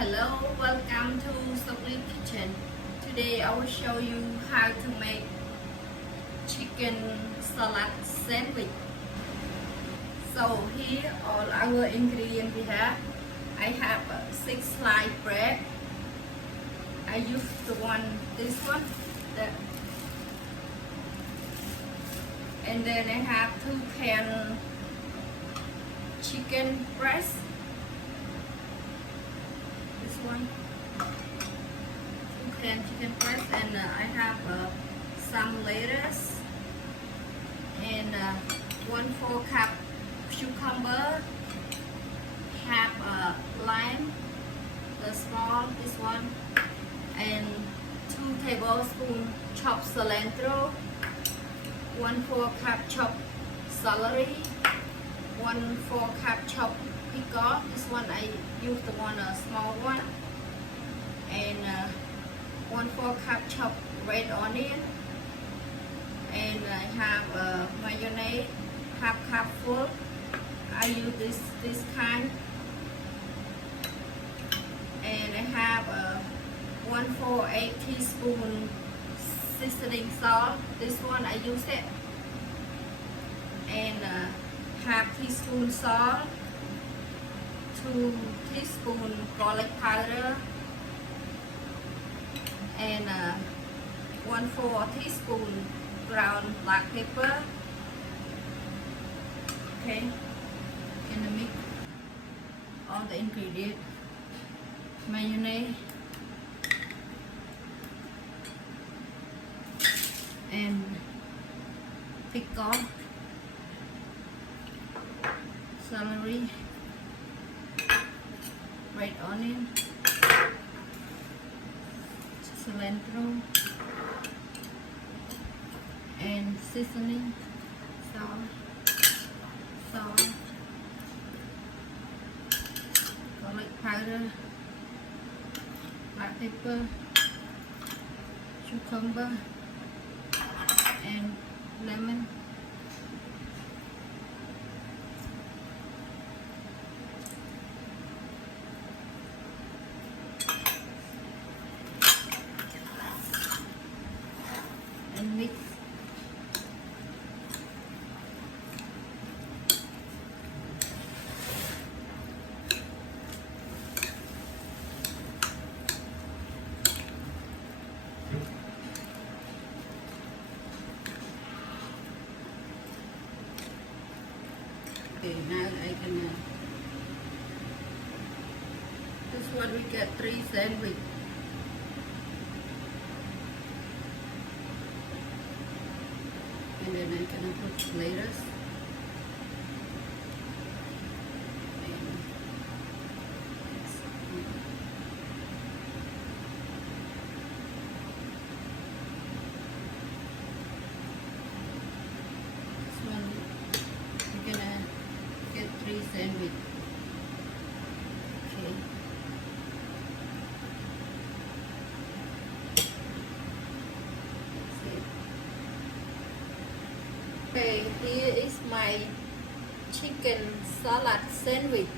Hello, welcome to Sopli Kitchen. Today I will show you how to make chicken salad sandwich. So here all our ingredients we have. I have 6 slice bread. I use this one, and then I have 2 can chicken breast. This one, 2 can chicken breast, and I have some lettuce and 1/4 cup cucumber, half lime, the small this one, and 2 tablespoons chopped cilantro, 1/4 cup chopped celery, 1/4 cup chopped pickle. This one I use the one small one, and 1/4 cup chopped red onion, and I have mayonnaise, half cup full. I use this kind, and I have 1/4 teaspoon seasoning salt. This one I use it, and half teaspoon salt, 2 teaspoon garlic powder, and 1/4 teaspoon ground black pepper. Okay, and mix all the ingredients. Mayonnaise and pickle, celery, red onion, cilantro, and seasoning, salt, garlic powder, black pepper, cucumber, and lemon. And mix. Okay, now I can this one we get 3 sandwich. And then I can put lettuce. Sandwich. Okay. Okay, here is my chicken salad sandwich.